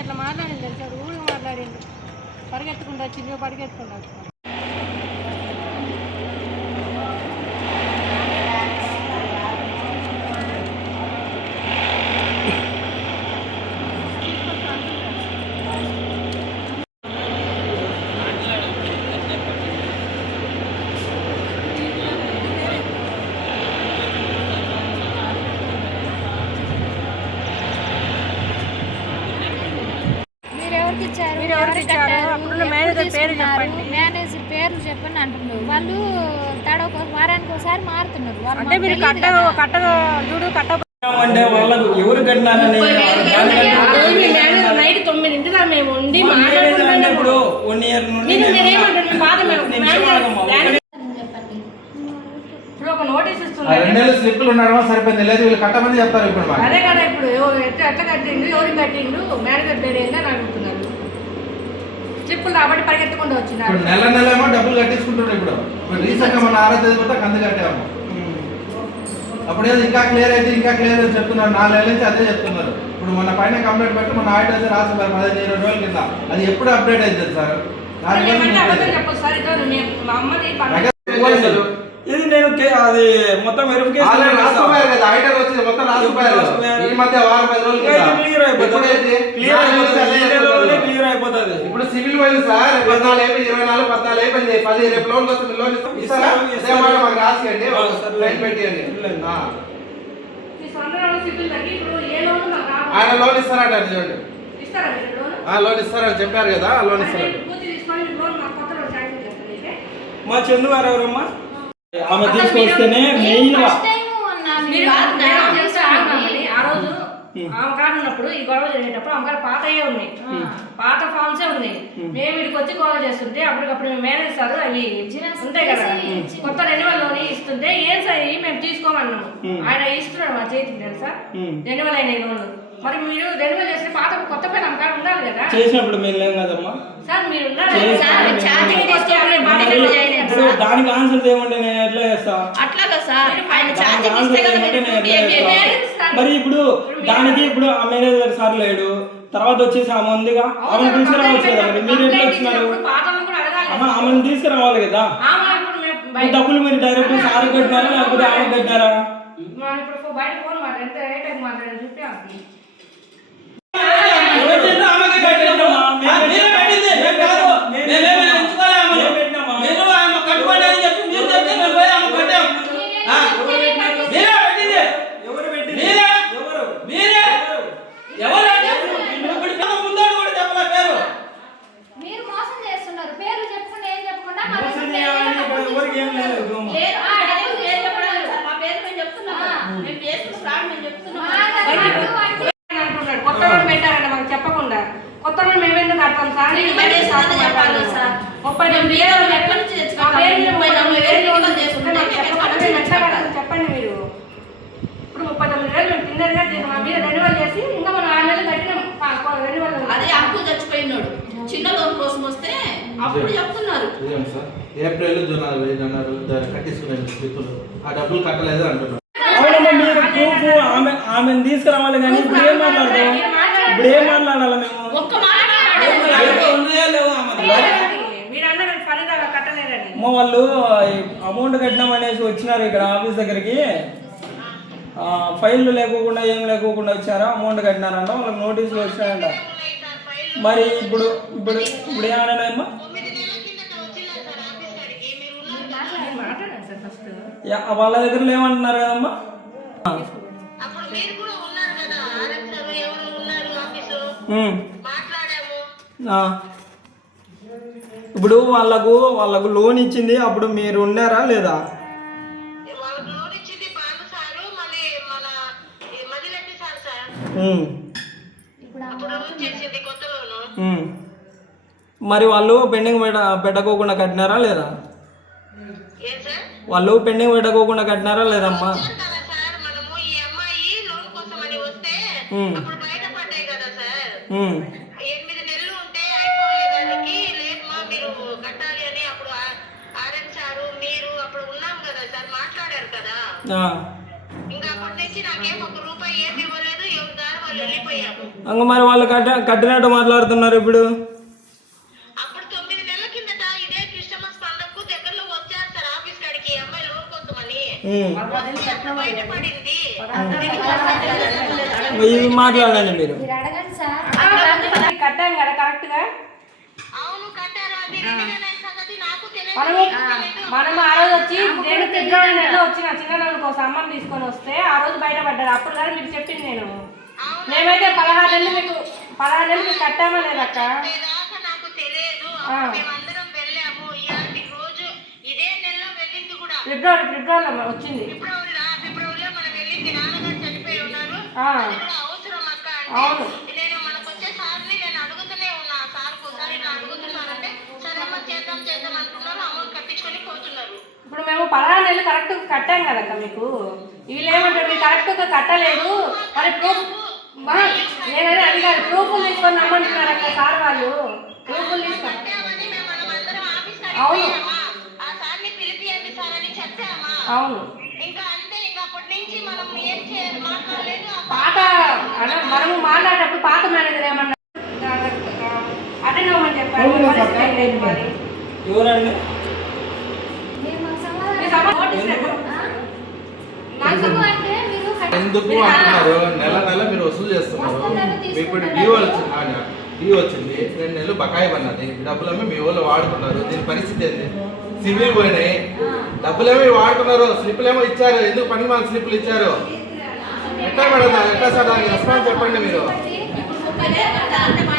ఇట్లా మాట్లాడింది తెలుసా? రూడ్గా మాట్లాడిండు పరిగెత్తుకుంటా వచ్చింది పరిగెత్తుకుంటా వచ్చింది మీరు ఎవరికి ఇచ్చారు? అప్పుడున్న మేనేజర్ పేరు? చెప్పండి. మేనేజర్ పేర్లు చెప్పండి అంటున్నారు. వాళ్ళు తడ ఒక వారానికి ఒకసారి మారుతున్నారు. అంటే మీరు కట్ట. కట్ట చూడు కట్ట అంటే వాళ్ళకు ఎవరు కట్టినారని నైట్ మేము ఉండి ఇప్పుడు వన్ ఇయర్ నుండి ఒక ఇప్పుడు నోటీస్ ఆ ఇస్తున్నారు రెండు నెలలు స్లిప్లు సరిపోయింది. లేదు వీళ్ళు కట్టమని చెప్తారు ఇప్పుడు అదే కదా ఇప్పుడు. ఎట్లా కట్టిండు ఎవరు కట్టిండు మేనేజర్ పేరు ఏందని అడుగుతున్నారు. స్లిప్పులు కాబట్టి పరిగెత్తకుండా వచ్చినారు ఇప్పుడు నెల నెల ఏమో డబ్బులు కట్టించుకుంటున్నారు ఇప్పుడు. ఇప్పుడు రీసెంట్గా మన ఆరో తేదీ కూడా కందు కట్టాము. అప్పుడు ఏదో ఇంకా క్లియర్ అయితే ఇంకా క్లియర్ అని చెప్తున్నారు. నాలుగు నెలల నుంచి అదే చెప్తున్నారు. ఇప్పుడు మన పైన కంప్లైంట్ పెట్టి మన ఆడిట్ వచ్చి రాస్తున్నారు పదిహేను ఇరవై రోజుల కింద. అది ఎప్పుడు అప్డేట్ అవుతుంది సార్ దానికోసం ఏమంటే అబద్ధం చెప్పేది. చెప్పొచ్చు సార్. ఇదో మా అమ్మది నేను కే- అది మొత్తం వెరిఫికేషన్ ఆల్రెడీ రాసిపోయారు కదా. ఐటర్ వచ్చింది. మొత్తం రాసిపోయారు? ఈ మధ్య వారం పది రోజుల కింద. క్లియర్ అయిపోతుంది. నాలుగు నెలల నుంచి అదే చెప్తున్నారు. క్లియర్ అయిపోతుంది. ఇప్పుడు సివిల్ వైల్ సార్ పద్నాలుగు అయిపోయి ఇరవై నాలుగు పద్నాలుగు అయిపోయింది. పది రేపు లోన్ వస్తుంది లోన్ ఇస్తాం. ఇస్తారా? మాకు రాసియండి. లైన్ పెట్టియండి. ఆయన లోన్ ఇస్తారట చూడండి. ఇస్తారా లోన్? ఆ లోన్ ఇస్తారని చెప్పారు కదా లోన్ అయితే. మా చందు గారు ఎవరమ్మా? ఆమె తీసుకొస్తేనే మెయిన్గా first time ఉన్నా, మీరు మీరు కాదు, నేను నాకు తెలుసు తెలుసు ఆగమని ఆ కాడ ఉన్నప్పుడు ఈ గొడవ జరిగేటప్పుడు ఆమె కాడ పాతయే ఉన్నాయి పాత ఫామ్సే ఉన్నాయి మేము ఇక్కడికి వచ్చి గొడవ చేస్తుంటే అప్పటికప్పుడు మేము మేనేజ్ సార్ అవి ఉంటాయి కదా. కొత్త రెన్యువల్లోని ఇస్తుంటే ఏం సార్ ఇవి మేము తీసుకోమన్నాము. ఆయన ఇస్తున్నాడు మా చేతికి తెలుసా? రెన్యువల్ అయిన లోన్లు మరి మీరు రెన్యువల్ చేసిన పాత కొత్త పేరు ఆమె కాడ ఉండాలి కదా. చేసినప్పుడు మేము లేం కదమ్మా? సార్ మీరు మీరు మరి ఇప్పుడు దానికి ఆన్సర్ ఏమంటే నేను ఎట్లా చేస్తా? అట్లాగా సార్ ఆయన దానికి ఛార్జింగ్ ఆన్సర్ ఇస్తే కదా ఏమంటే మీరు ఇప్పుడు దానికి ఇప్పుడు ఆ మేనేజర్ సార్ లేడు తర్వాత వచ్చేసి ఆమె ఉందిగా ఆమెను తీసుకురావచ్చు కదా మరి మీరు ఎట్లా వచ్చినారు? ఆమెను తీసుకురావాలి కదా? ఆమె ఇప్పుడు మేము ఈ బయట డబ్బులు మీరు డైరెక్ట్ సార్ కట్టినారా లేకపోతే ఆమె కట్టినారా? మనం ఇప్పుడు ఫో- బయట ఫోన్ మాట్లాడి ఎంత ఏ టైం మాట్లాడని చెప్పి ఆమెకి. మీరు మోసం చేస్తున్నారు పేర్లు చెప్పకుండా ఏం చెప్పకుండా మా మోసం దగ్గర చేయాలని డబ్బులు ఇక్కడ ఎవరికి ఏం లేదు. తీసుకుంటారు. లేదు, ఆ డబ్బులు పేరు చెప్పడం లేదు సార్. మా పేరు మేము చెప్తున్నాము. మేము చేసుకున్న ఫ్రాడ్ మేము కొత్త వాళ్ళు పెట్టారంట మాకు చెప్పకుండా కొత్త వాళ్ళు మేము ఎందుకు కడతాం సార్ సార్ ముప్పై తొమ్మిది వేలు నుంచి చెప్పండి. చెప్పండి మీరు ఇప్పుడు ముప్పై తొమ్మిది వేలు మేము కిందగా మా మీద రెన్యువల్ చేసి ఇంకా మనం ఆరు నెలలు కట్టినాం రెన్యువల్ అదే అప్పు చచ్చిపోయినాడు. చిన్న లోన్ కోసం వస్తే అప్పుడు చెప్తున్నారు. ఏప్రిల్ జూన్ అన్నారు దాన్ని కట్టించుకునే ఆ డబ్బులు కట్టలేదు అంటున్నారు. మీరు ప్రూఫ్ ఆమె ఆమెను తీసుకురావాలి కానీ ఇప్పుడు ఏం మాట్లాడతాం ఇప్పుడు ఏం మాట్లాడాలి మేము? అమ్మ వాళ్ళు అమౌంట్ కట్టినాం అనేసి వచ్చినారు ఇక్కడ ఆఫీస్ దగ్గరికి. ఆ, ఫైళ్ళు లేకోకుండా ఏం లేకోకుండా వచ్చారా అమౌంట్ కట్టినారంట. వాళ్ళకి నోటీసులు వచ్చాయంట. మరి ఇప్పుడు ఇప్పుడు ఇప్పుడు ఏమన్నా అమ్మా మాట్లాడండి సార్ ఫస్ట్. యా, వాళ్ళ దగ్గర లేవంటున్నారు కదమ్మా? అప్పుడు మీరు కూడా ఉన్నారు కదా. ఆర్ఎం సార్ ఎవరు ఉన్నారు ఆఫీసు? ఉమ్. మాట్లాడాము. ఆ. ఇప్పుడు వాళ్ళకు వాళ్ళకు లోన్ ఇచ్చింది అప్పుడు మీరు ఉన్నారా లేదా. మరి వాళ్ళు పెండింగ్ పెట్ట పెట్టకోకుండా కట్టినారా లేదా? వాళ్ళు పెండింగ్ పెట్టకోకుండా కట్టినారా లేదమ్మా అప్పుడు బయట పడ్డాయి కదా సార్. ఎనిమిది నెలలు ఉంటే అయిపోయేదానికి లేదమ్మా మీరు కట్టాలి అని అప్పుడు ఆర్ఎం సారు మీరు అప్పుడు ఉన్నాం కదా సార్ మాట్లాడారు కదా. ఇంకా అప్పటి నుంచి నాకేం ఒక రూపాయి ఏమి ఇవ్వలేదు ఎవరి దారి అయిపోయాము అంగ మరి వాళ్ళు కట్ట కట్టినట్టు మాట్లాడుతున్నారు ఇప్పుడు? అప్పుడు తొమ్మిది నెలల కిందట ఇదే క్రిస్టమస్ పండగకు దగ్గరలో వచ్చారు సార్ ఆఫీస్ కాడికి. బయటపడింది మాట్లాడండి మీరు. మీరు అడగండి సార్ కట్టాం కదా కరెక్ట్గా అవును కట్టారు అది నిజమేనా సంగతి నాకు మనము తెలియదు మనం ఆ రోజు వచ్చి నేను నెలలో వచ్చిన చిన్న కోసం అమ్మని తీసుకొని వస్తే ఆ రోజు బయటపడ్డారు. అప్పుడు కదా మీకు చెప్పింది నేను. మేమైతే పదహారు నెలలు మీకు పదహారు నెలలు మీకు కట్టామా లేదక్క దాకా నాకు తెలియదు అప్పుడు మేమందరం వెళ్ళాము ఇలాంటి రోజు ఇదే నెలలో వెళ్ళింది కూడా ఫిబ్రవరి ఫిబ్రవరిలో వచ్చింది. అవును. ఇప్పుడు మేము పదహారు నెలలు కరెక్ట్ కట్టాం కదక్క మీకు. వీళ్ళు ఏమంటారు? మీరు కరెక్ట్గా కట్టలేదు. మరి ప్రూఫ్ నేనైనా అడిగాను ప్రూఫ్లు తీసుకొని రమ్మంటున్నారు అక్క సార్ వాళ్ళు. ప్రూఫ్లు తీసుకొని. అవును. అవును ఇంకా అంతే ఇంకా అప్పటి నుంచి మనం ఏం చేయాలి మాట్లాడలేదు ఆ పాత అన్న మనము మాట్లాడేటప్పుడు పాత మేనేజర్ ఏమన్నా? అటెండ్ అవ్వమని ఏంటి ఎవరండి? మాకు. ఎందుకు? అంటే మీరు కట్ట- ఎందుకు అంటున్నారు? నెల నెల మీరు వసూలు చేస్తున్నారు. మీకు ఇప్పుడు డ్యూ వచ్చింది. డ్యూ వచ్చింది. రెండు నెలలు బకాయి పన్నది డబ్బులమ్మి మీ వాళ్ళు వాడుకున్నారు. దీని పరిస్థితి ఏంది? సివిల్ పోయినాయి. డబ్బులేమో వాడుకున్నారు. స్లిప్లేమో ఇచ్చారు. ఎందుకు పని మన స్లిప్లు ఇచ్చారు? ఎట్లా మేడం ఎట్లా సార్ దానికి రెస్పాన్స్ చెప్పండి మీరు. ఇప్పుడు ముప్పై వేలు కట్టాలి అంటే మా